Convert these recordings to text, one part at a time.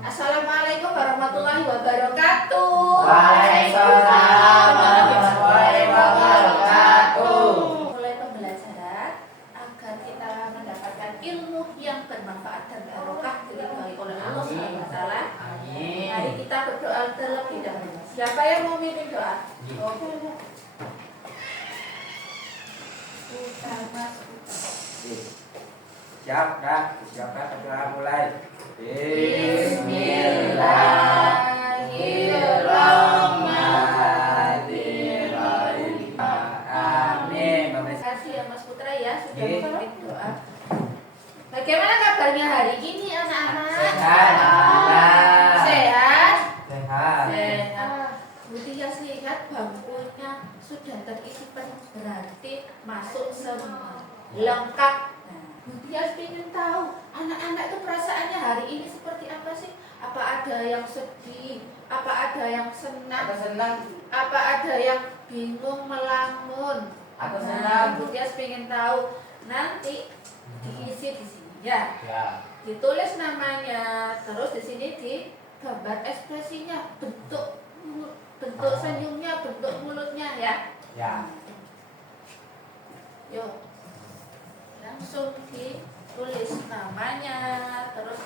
Assalamualaikum warahmatullahi wabarakatuh. Waalaikumsalam warahmatullahi wabarakatuh. Mulai pembelajaran agar kita mendapatkan ilmu yang bermanfaat dan barokah diridhoi oleh Allah Subhanahu wa taala. Mari kita berdoa terlebih dahulu. Siapa yang mau mimpin doa? Siap dah, siapkan doa mulai. Bismillahirrahmanirrahim. Amin. Terima kasih ya Mas Putra ya sudah memimpin doa. Bagaimana kabarnya hari ini anak-anak? Sehat. Sehat? Sehat. Sehat. Budias lihat bangkunya sudah terisi penuh, berarti masuk semua lengkap. Budias ingin tahu anak-anak itu perasaannya hari ini seperti apa sih? Apa ada yang sedih? Apa ada yang senang? Aku senang. Apa ada yang bingung melamun? Aku senang. Budias ingin tahu. Nanti diisi di sini ya. Ya. Ditulis namanya, terus di sini digambar ekspresinya, bentuk senyumnya, bentuk mulutnya ya. Ya. Yuk, langsung ditulis namanya, terus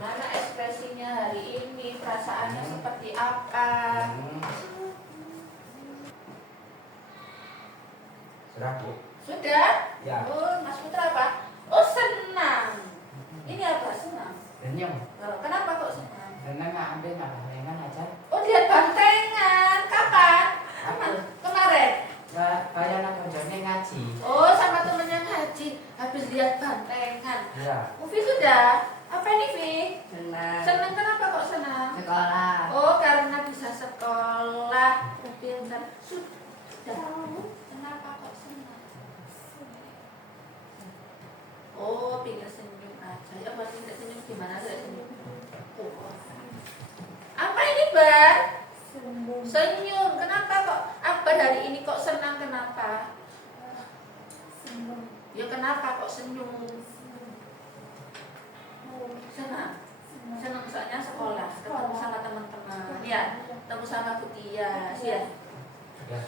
mana ekspresinya hari ini, perasaannya seperti apa. Sudah, Bu. Sudah? Ya. Oh, Mas Putra apa? Oh, senang. Ini apa? Senang. Senyum. Kenapa kok senang? Senang ambil malah aja. Oh, lihat bantengan. Kapan? Kemarin. Kalian anak bojone ngaji. Oh, sama temennya ngaji. Habis lihat bantengan. Ya. Ufi sudah? Apa ini, Vi? Senang. Senang kenapa kok senang? Sekolah. Oh, karena bisa sekolah. Pintar. Sudah. Kenapa kok senang? Oh, pinggir senyum aja. Ya, buat pinggir senyum gimana saya senyum? Oh. Apa ini, Bar? Senyum. Kenapa kok Akbar hari ini kok senang? Kenapa? Ya kenapa kok senyum? Senang. Senang soalnya sekolah, ketemu sama teman-teman. Ya, ketemu sama Budias ya. Ya.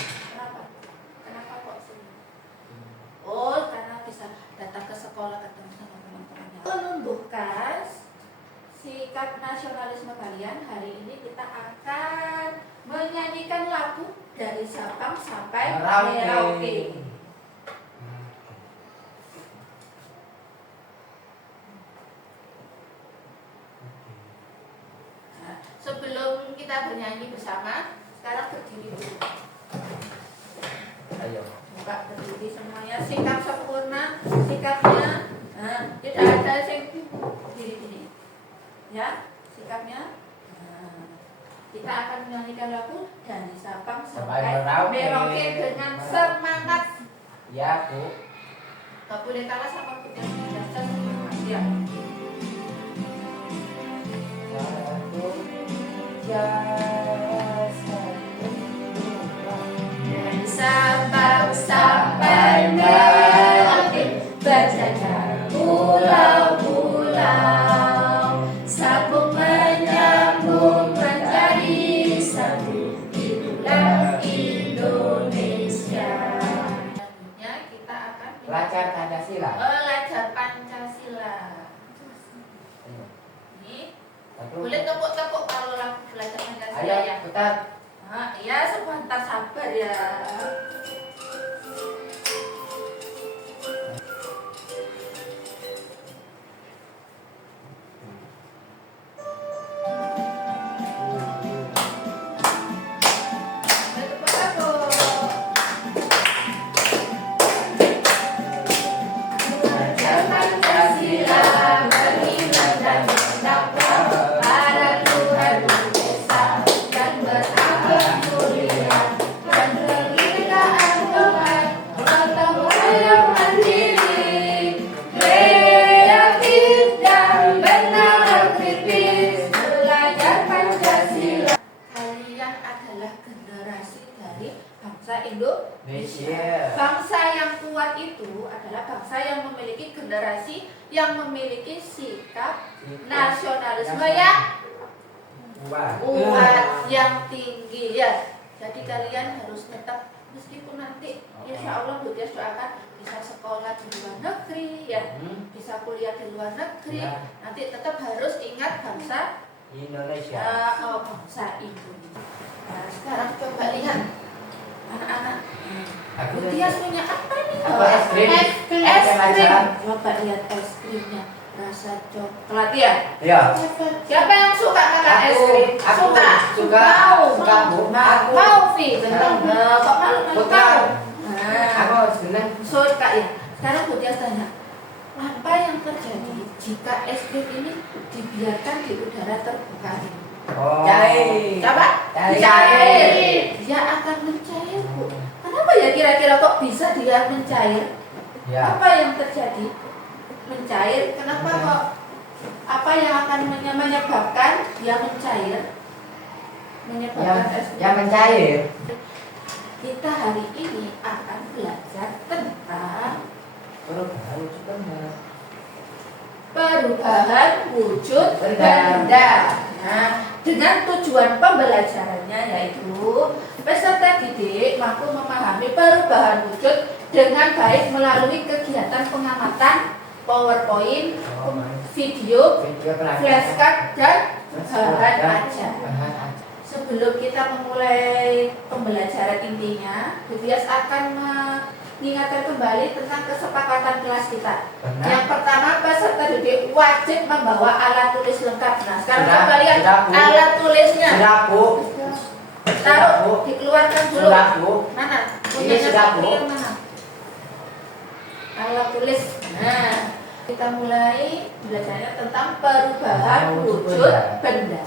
Kenapa? Kenapa kok senyum? Oh, karena bisa datang ke sekolah ketemu sama teman-temannya. Menumbuhkan sikap nasionalisme kalian, hari ini kita akan menyanyikan lagu dari Sabang sampai Merauke. Nah, sebelum kita bernyanyi bersama, sekarang berdiri dulu. Ayo. Buka berdiri semuanya, sikap sempurna, sikapnya. Nah, tidak ada yang diri-diri. Ya, sikapnya. Nah, kita akan menyanyikan lagu dari Sabang sampai Merauke dengan semangat. Ya, Bu. Gak boleh kalah sama Budias. Ya. Dari Sabang sampai Merauke, berjajar pulau-pulau, sabung menyambung menjadi satu, itulah Indonesia. Selanjutnya kita akan Belajar Pancasila. belajar Pancasila. Ini boleh tepuk-tepuk kalau lagu belajar Pancasila Ayo, ya. putar. Nah, ya sebentar sabar ya. Belajar Pancasila, beriman dan bertakwa pada Tuhan Maha Esa, dan berakhlak mulia dan generasi yang memiliki sikap Itu nasionalisme yang yang kuat. yang tinggi ya. Jadi kalian harus tetap, meskipun nanti insya Allah Bu Tias doakan bisa sekolah di luar negeri ya, bisa kuliah di luar negeri, Ya. nanti tetap harus ingat bangsa Indonesia. bangsa Indonesia. Nah, sekarang coba lihat anak-anak. Aku Bu Tias punya apa nih? Apa es krim? Es krim. Es krim. Coba lihat es krimnya, rasa coklat ya. Ya. Siapa yang suka makan es Aku- krim? aku suka. Mau. Suka, Bu. Aku. Mau, Vi. Betul. Kok malu Putra. mau? Nah, Aku sebenarnya suka ya. Sekarang Bu Tias tanya, apa yang terjadi jika es krim ini dibiarkan di udara terbuka? cair. Coba. Cair. Cair. Dia akan mencair, Bu. Kenapa ya kira-kira kok bisa dia mencair? Ya. Apa yang terjadi? Mencair. Kenapa kok? Apa yang akan menyebabkan dia mencair? Menyebabkan es krim. Yang mencair. Kita hari ini akan belajar tentang perubahan wujud benda. Nah, dengan tujuan pembelajarannya yaitu peserta didik mampu memahami perubahan wujud dengan baik melalui kegiatan pengamatan PowerPoint, video, flashcard, dan bahan ajar. Sebelum kita memulai pembelajaran intinya, Bu Tias akan mengingatkan kembali tentang kesepakatan kelas kita. Yang pertama, peserta didik wajib membawa alat tulis lengkap. Nah, sekarang Sudah, kita lihat sudah, Bu. alat tulisnya. Sudah, Bu. Taruh, Bu. dikeluarkan dulu. Sudah, Bu. Mana? Ini Punyanya sudah, Sakti Bu. yang mana? Alat tulis. Nah, kita mulai belajarnya tentang perubahan wujud benda.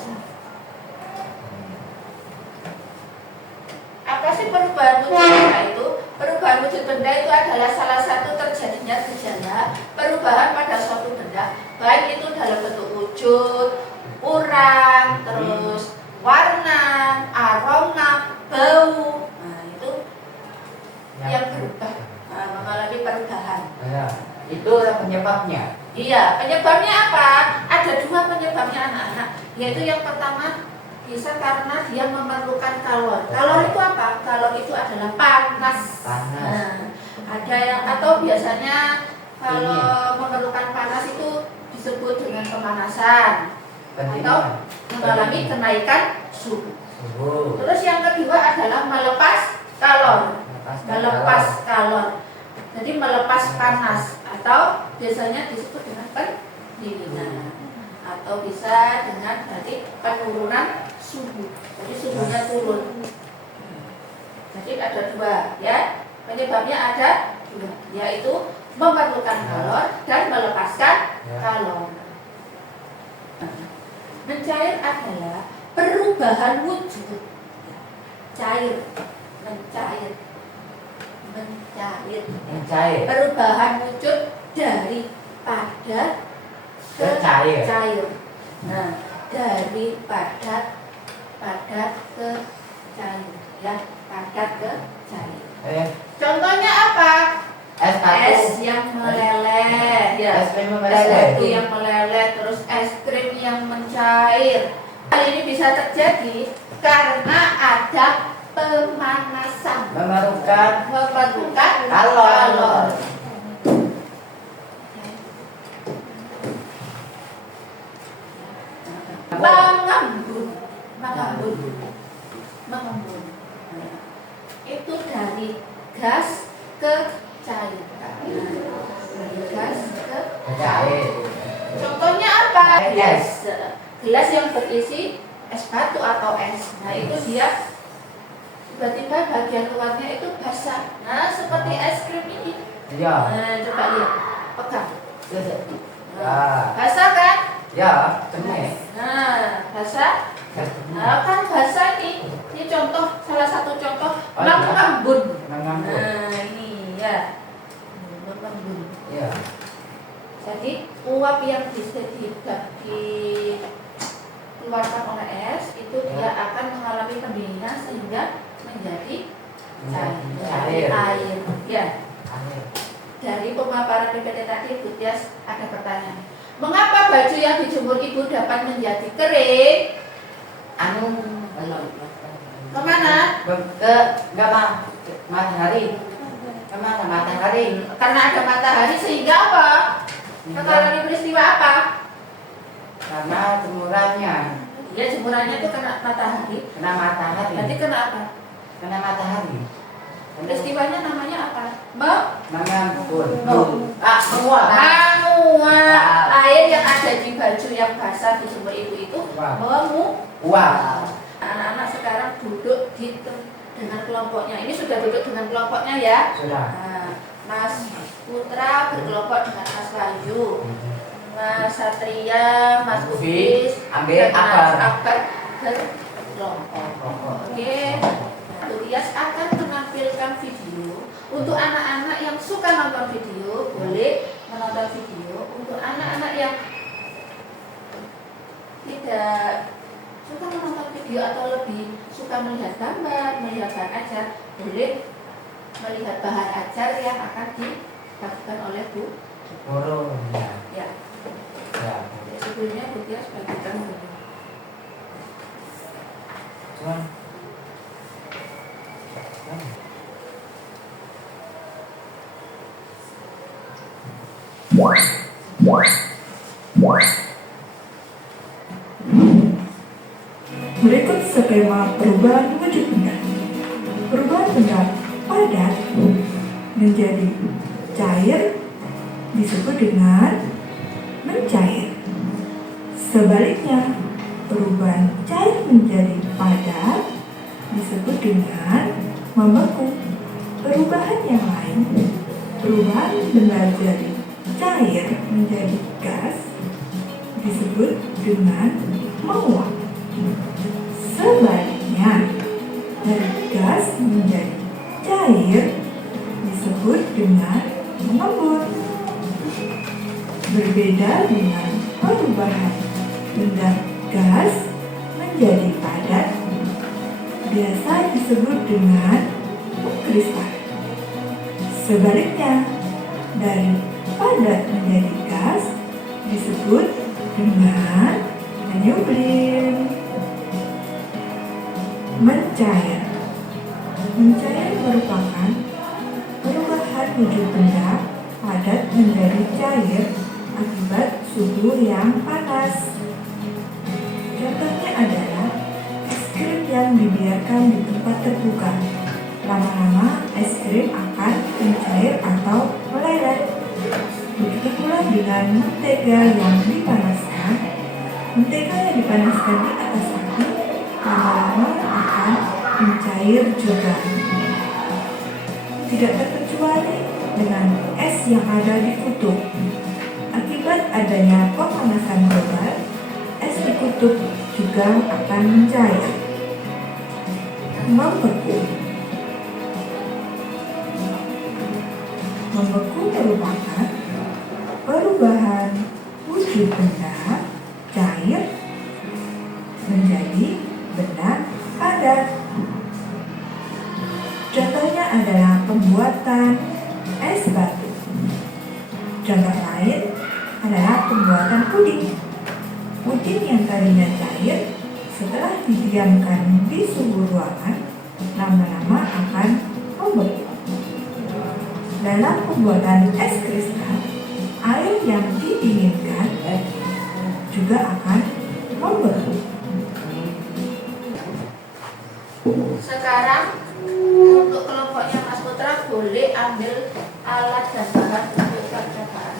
Apa sih perubahan wujud benda itu? Perubahan wujud benda itu adalah salah satu terjadinya gejala perubahan pada suatu benda, baik itu dalam bentuk wujud, ukuran, terus warna, aroma, bau. Nah, itu yang berubah, mengalami perubahan. Ya. Itu penyebabnya. Iya, penyebabnya apa? Ada dua penyebabnya anak-anak, yaitu yang pertama bisa karena dia memerlukan kalor. Kalor itu apa? Kalor itu adalah panas. Panas. Nah, ada yang atau biasanya kalau memerlukan panas itu disebut dengan pemanasan atau mengalami kenaikan suhu. Terus yang kedua adalah melepas kalor. Melepas kalor. Jadi melepas panas atau biasanya disebut dengan pendinginan atau bisa dengan berarti penurunan suhu. Jadi suhunya turun. Jadi ada dua ya. Penyebabnya ada dua, yaitu memerlukan kalor dan melepaskan kalor. Mencair adalah perubahan wujud. Cair, mencair. Mencair. Perubahan wujud dari padat ke Cair. cair. Nah, dari padat ke cair, ya, padat ke cair. Contohnya apa? Es batu. Es yang meleleh, ya. Es krim Es meleleh. batu yang meleleh, terus es krim yang mencair. Hal ini bisa terjadi karena ada pemanasan. Memerlukan Kalor. Mengembun. Itu dari gas ke cair. Dari gas ke Cair. Contohnya apa? Es. Gelas yang berisi es batu atau es. Nah, itu dia tiba-tiba bagian luarnya itu basah. Nah, seperti es krim ini. Ya. Nah, coba lihat. Pegang. Ya. Basah kan? Ya. Benar. Nah, basah. Nah, kan basah nih. Ini contoh, salah satu contoh mengembun. Mengembun. Nah, ini ya. Mengembun. Ya. Jadi uap yang dikeluarkan oleh es itu dia akan mengalami pendinginan sehingga menjadi cair. Cair. Air. Ya. Air. dari pemaparan PPT tadi, Bu Tias ada pertanyaan. Mengapa baju yang dijemur Ibu dapat menjadi kering? Anu, Kemana? ke gambar matahari. Kemana matahari? Karena ada matahari sehingga apa? Mengalami peristiwa apa? Karena jemurannya. Ya jemurannya itu kena matahari. Kena matahari. Berarti kena apa? Kena matahari. Peristiwanya namanya apa? Menguap. Menguap. Air yang ada di baju yang basah dijemur Ibu itu menguap. Anak-anak sekarang duduk dengan kelompoknya. Ini sudah duduk dengan kelompoknya ya? Sudah. Nah, Mas Putra berkelompok dengan Mas Wahyu, Mas Satria, Mas Ubis, ambil dan Mas apa? Akbar berkelompok. Oke. Bu Tias akan menampilkan video untuk anak-anak yang suka nonton video, boleh menonton video. Untuk anak-anak yang tidak suka menonton video atau lebih suka melihat gambar, melihat bahan ajar, boleh melihat bahan ajar yang akan dilakukan oleh Bu Guru. ya. Ya. Sebelumnya Bu Tias bagikan dulu. Cuman Berikut skema perubahan wujud benda. Perubahan benda padat menjadi cair disebut dengan mencair. Sebaliknya, perubahan cair menjadi padat disebut dengan membeku. Perubahan yang lain, perubahan benda jadi cair menjadi gas disebut dengan menguap. Sebaliknya, dari gas menjadi cair disebut dengan mengembun. Berbeda dengan perubahan benda gas menjadi padat, biasa disebut dengan mengkristal. Sebaliknya, dari padat menjadi gas disebut dengan menyublim. Mencair. Mencair merupakan perubahan wujud benda padat menjadi cair akibat suhu yang panas. Contohnya adalah es krim yang dibiarkan di tempat terbuka. Lama-lama es krim akan mencair atau meleleh. Begitu pula dengan mentega yang dipanaskan. Mentega yang dipanaskan di atas api lama-lama akan mencair juga. Tidak terkecuali dengan es yang ada di kutub. Akibat adanya pemanasan global, es di kutub juga akan mencair. Membeku. Membeku merupakan perubahan wujud benda cair menjadi benda padat. Contohnya adalah pembuatan es batu. Contoh lain adalah pembuatan puding. Puding yang tadinya cair setelah didiamkan di suhu ruangan lama-lama akan membeku. Dalam pembuatan es kristal, air yang didinginkan juga akan membeku. Sekarang untuk kelompoknya Mas Putra boleh ambil alat dan bahan untuk percobaan.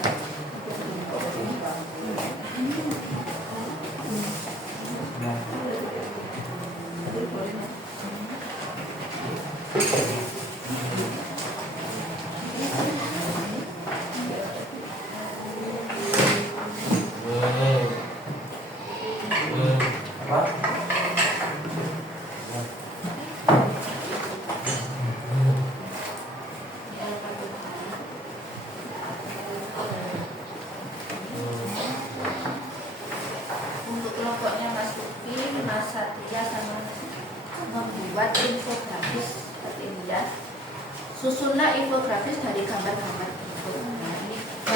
Untuk kelompoknya Mas Luki, Mas Satria sama membuat infografis seperti ini ya. Susunlah infografis dari gambar-gambar berikut.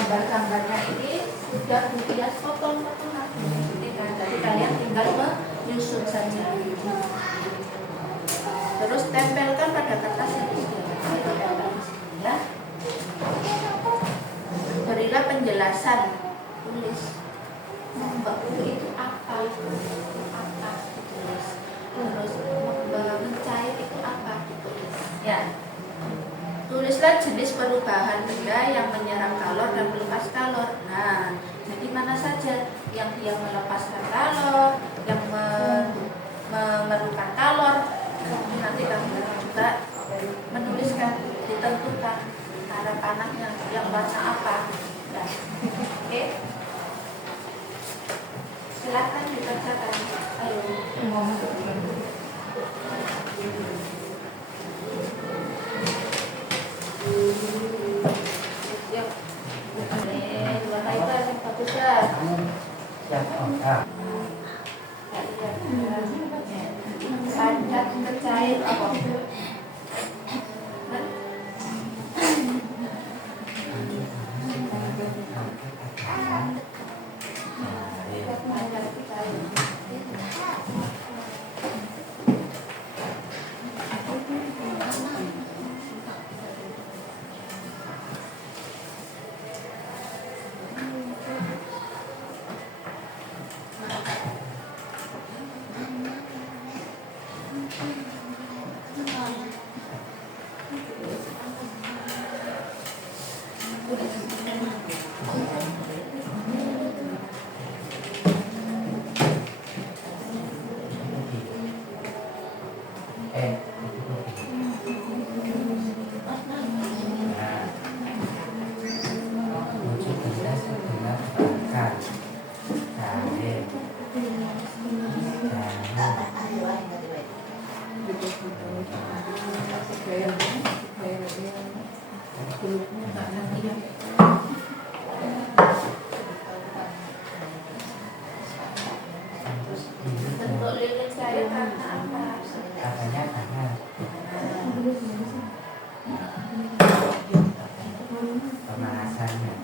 gambar-gambarnya ini sudah dihias potong-potongan. Jadi kalian tinggal menyusun saja. Terus tempelkan pada kertas yang disediakan. Tempelkan di sini ya. Berilah penjelasan, tulis membaku itu apa, ditulis. Terus mencair itu apa, ditulis. Ya. Tulislah jenis perubahan benda yang menyerap kalor dan melepas kalor. Nah, jadi mana saja yang dia melepaskan kalor, yang memerlukan kalor, nanti kamu juga menuliskan, ditentukan cara panahnya yang warna apa. Ya. Oke. Silakan dibacakan. Ayo. Siap. Dua kaitan yang bagus ya. Siap. Oh, Padat kecair apa? Bentuk lilin cair karena apa? katanya karena pemanasannya.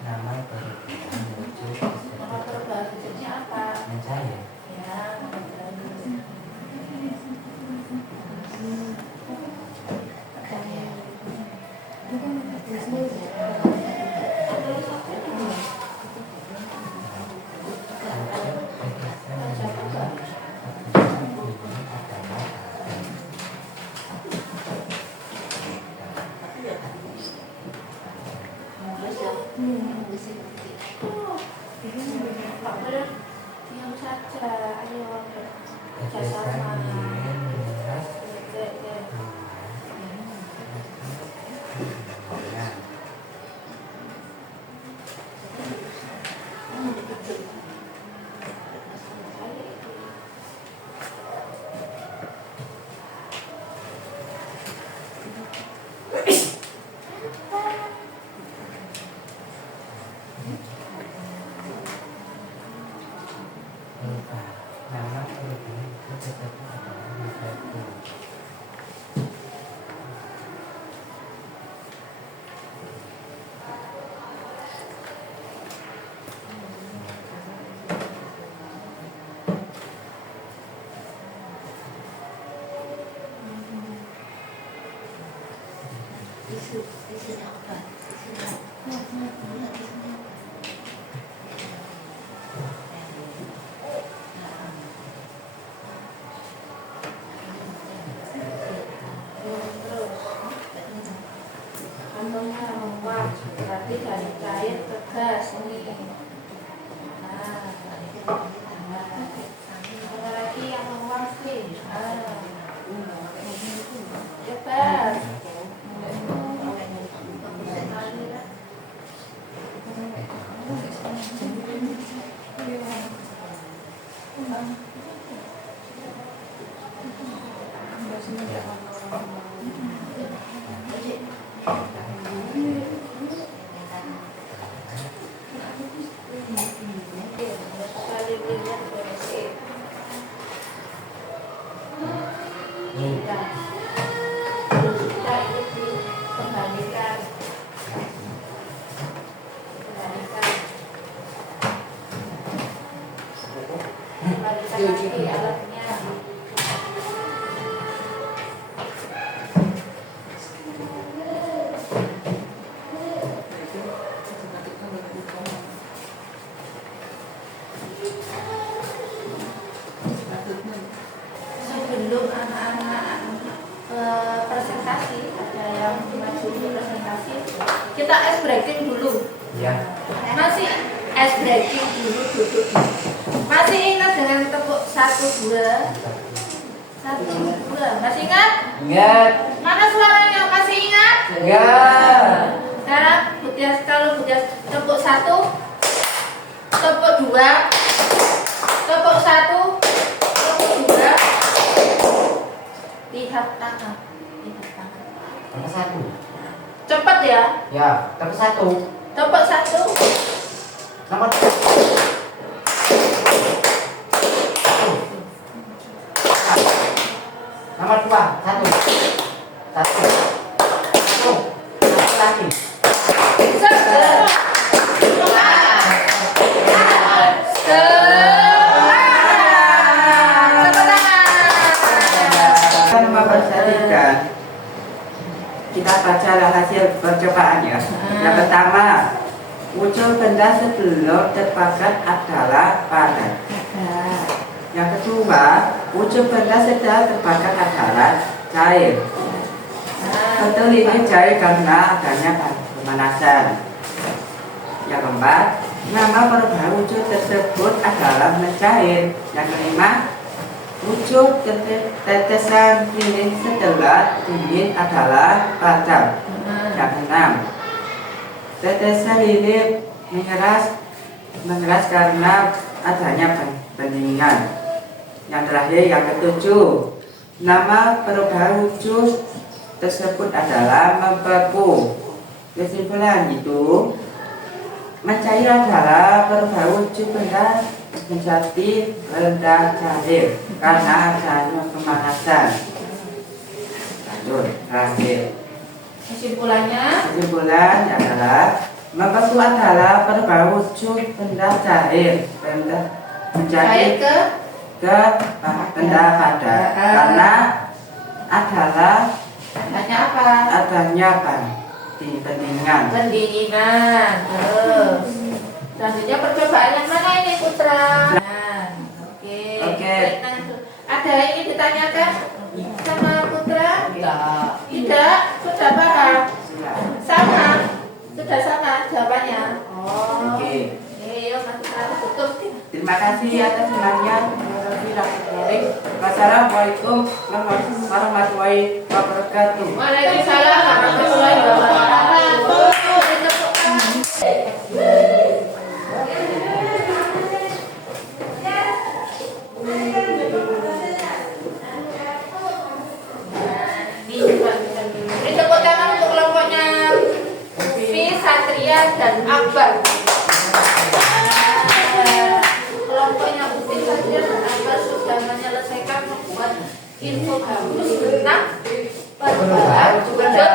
Nama perubahan wujud Nama perubahan wujudnya apa? mencair. Ya, diam saja, ayo kerjasama. Nama perubahan itu tetap ada di Kantongnya menguap, berarti dari cair ke gas ini. Nah, ada lagi yang menguap sih. Cepat. lagi alatnya. Sebelum anak-anak presentasi, ada yang maju untuk presentasi, kita ice breaking dulu. Ya. Masih ice breaking dulu, duduk. Masih ingat dengan tepuk 1, 2, 1, 2? Masih ingat? Ingat. Mana suaranya? Masih ingat? Ingat. Sekarang kalau Butias tepuk 1, tepuk 2, tepuk 1, tepuk 2. Lihat tangan. Lihat tangan. Tepuk 1. Cepat ya. Ya, tepuk 1. Tepuk 1. Nomor 1. Nomor 2. 1. 1. 1. Lagi. Kan mempresentasikan, kita baca hasil percobaannya. Yang pertama, wujud benda sebelum terbakar adalah padat. Yang kedua, wujud benda sedang terbakar adalah cair. Betul, ini cair karena adanya pemanasan. Yang keempat, nama perubahan wujud tersebut adalah mencair. Yang kelima, wujud tetesan lilin setelah dingin adalah padam. Yang keenam, tetesan lilin mengeras karena adanya pendinginan. Yang terakhir, yang ketujuh, nama perubahan wujud tersebut adalah membeku. Kesimpulan itu, mencair adalah perubahan wujud benda menjadi rendah cair karena adanya pemanasan. Lanjut, terakhir. Kesimpulan adalah membeku adalah perubahan wujud benda cair menjadi ke benda padat karena adanya pendinginan. Terus selanjutnya percobaan yang mana ini, Putra? Oke. Ada yang ingin ditanyakan sama Putra? Tidak. Sudah paham? Sama. Sudah sama jawabannya. Oke. Yuk, Mas Putra tutup. Terima kasih atas semuanya. Wassalamualaikum warahmatullahi wabarakatuh. Waalaikumsalam warahmatullahi wabarakatuh. Beri tepuk tangan untuk kelompoknya V, Satria, dan Akbar. Kelompoknya V, Satria, dan Akbar sudah menyelesaikan membuat infografis tentang perubahan wujud benda.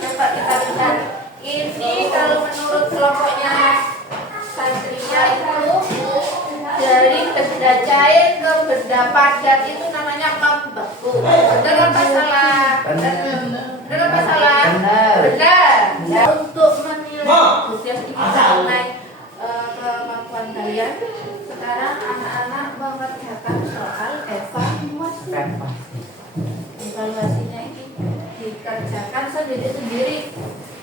Coba kita lihat. Ini kalau menurut kelompoknya Satria itu dari benda cair ke benda padat itu namanya membeku. Benar apa salah? Benar apa salah? Benar. Untuk menilai Butias ini mulai kemampuan kalian. Sekarang anak-anak mengerjakan soal evaluasi. Evaluasinya ini dikerjakan sendiri-sendiri.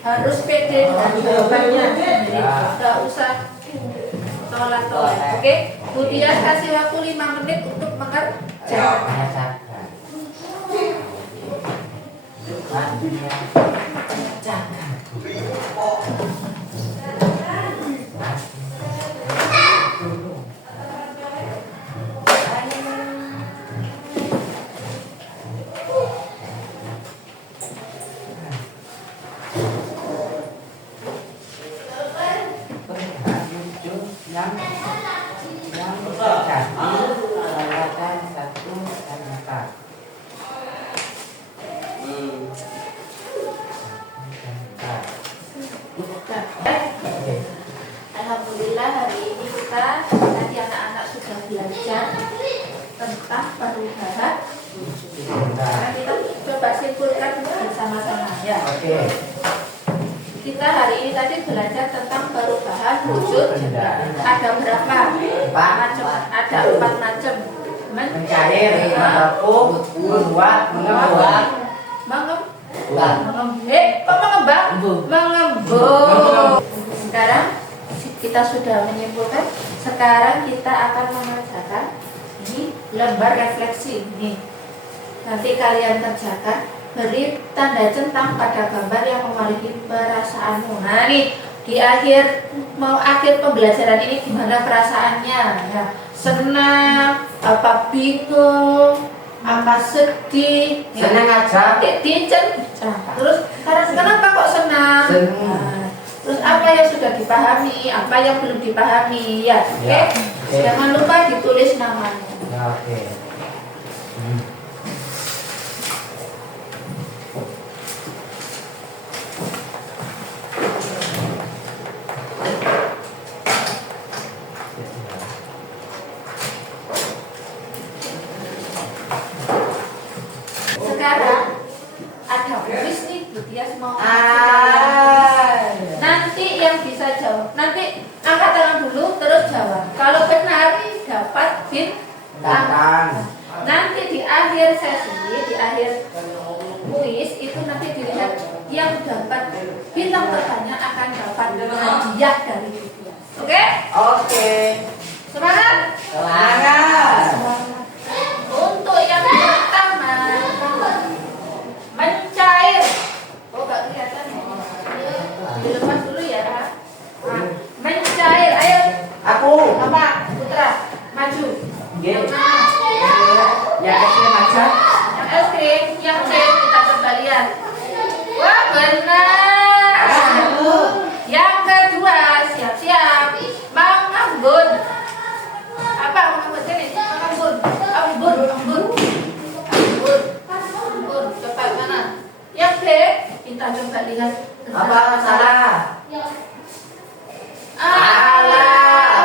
Harus pede dengan jawabannya sendiri. Tidak usah tolak-tolak. Oke, Butias kasih waktu 5 menit untuk mengerjakan. yang terjadi pada 1 dan 4. Alhamdulillah hari ini kita tadi anak-anak sudah belajar belajar tentang perubahan. Nah, Nah, kita coba simpulkan bersama-sama ya. oke. Kita hari ini tadi belajar tentang perubahan wujud. Ada berapa? Macam. Ada 4 macam. Mencair, mengapung, menguat, mengembang. Mengembang. Kok mengembang? Mengembang. Sekarang kita sudah menyimpulkan. Sekarang kita akan mengerjakan ini lembar refleksi ini. Nanti kalian kerjakan, beri tanda centang pada gambar yang mewakili perasaanmu. Nah nih di akhir pembelajaran ini gimana perasaannya? Ya, senang, apa bingung, apa sedih, Senang aja. Terus kenapa kok senang? Senang. Terus apa yang sudah dipahami, apa yang belum dipahami, ya, oke? Ya, oke. Jangan lupa ditulis namanya. Ya, oke. Sekarang ada kuis nih, Bu Tias mau nanti yang bisa jawab, nanti angkat tangan dulu terus jawab. Kalau benar dapat bintang. Nanti di akhir sesi, di akhir kuis itu nanti dilihat yang dapat bintang terbanyak akan dapat hadiah dari Bu Tias. Oke? Oke. Semangat? Semangat. Untuk yang pertama, mencair. Oh, gak kelihatan ya? Dilepas dulu ya. Nah, mencair. Ayo, Aku. apa? Putra, maju. Oke. Yang mana? Ya, kecil aja. Yang es krim, yang C kita coba lihat. Wah, benar. Yang kedua, siap-siap. Mengembun. Apa mengembun? Sini, mengembun. Embun. Coba mana? Yang B, kita coba lihat. Apa masalah?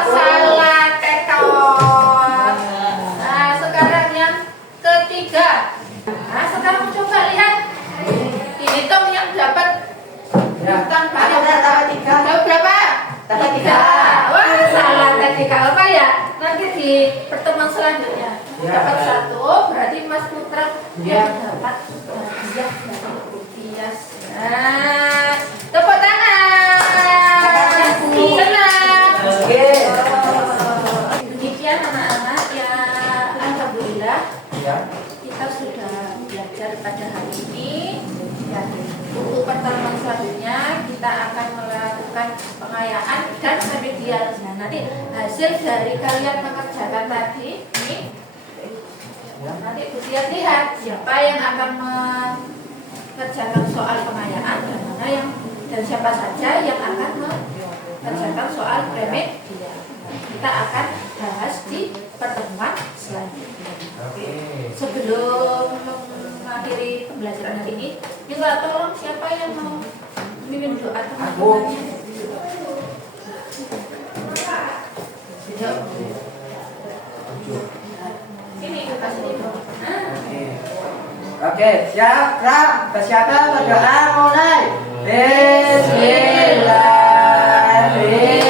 Salah tekon. Nah, sekarang yang ketiga. Nah, sekarang coba lihat. Ini Tom yang dapat bintang banyak. Dapat 3. Tahu berapa? Dapat 3. Wah, salah tadi. Kalau apa ya? Nanti di pertemuan selanjutnya. Ya. Dapat 1, berarti Mas Putra Ya. yang dapat hadiah dari Bu Tias. Nah, tepuk tangan. Senang. Oke. Demikian anak-anak ya, alhamdulillah Ya. kita sudah belajar pada hari ini. Ya, untuk pertemuan selanjutnya kita akan melakukan pengayaan dan remedial. Nah, nanti hasil dari kalian mengerjakan tadi ini nanti Bu Tias lihat siapa yang akan mengerjakan soal pengayaan dan mana yang dan siapa saja yang akan mengerjakan soal remedial. Kita akan bahas di pertemuan selanjutnya. Oke. Sebelum mengakhiri pembelajaran hari ini, minta tolong siapa yang mau memimpin doa teman-temannya. Sini kita sini dong. Oke, siap, persiapan berdoa mulai. Bismillahirrahmanirrahim.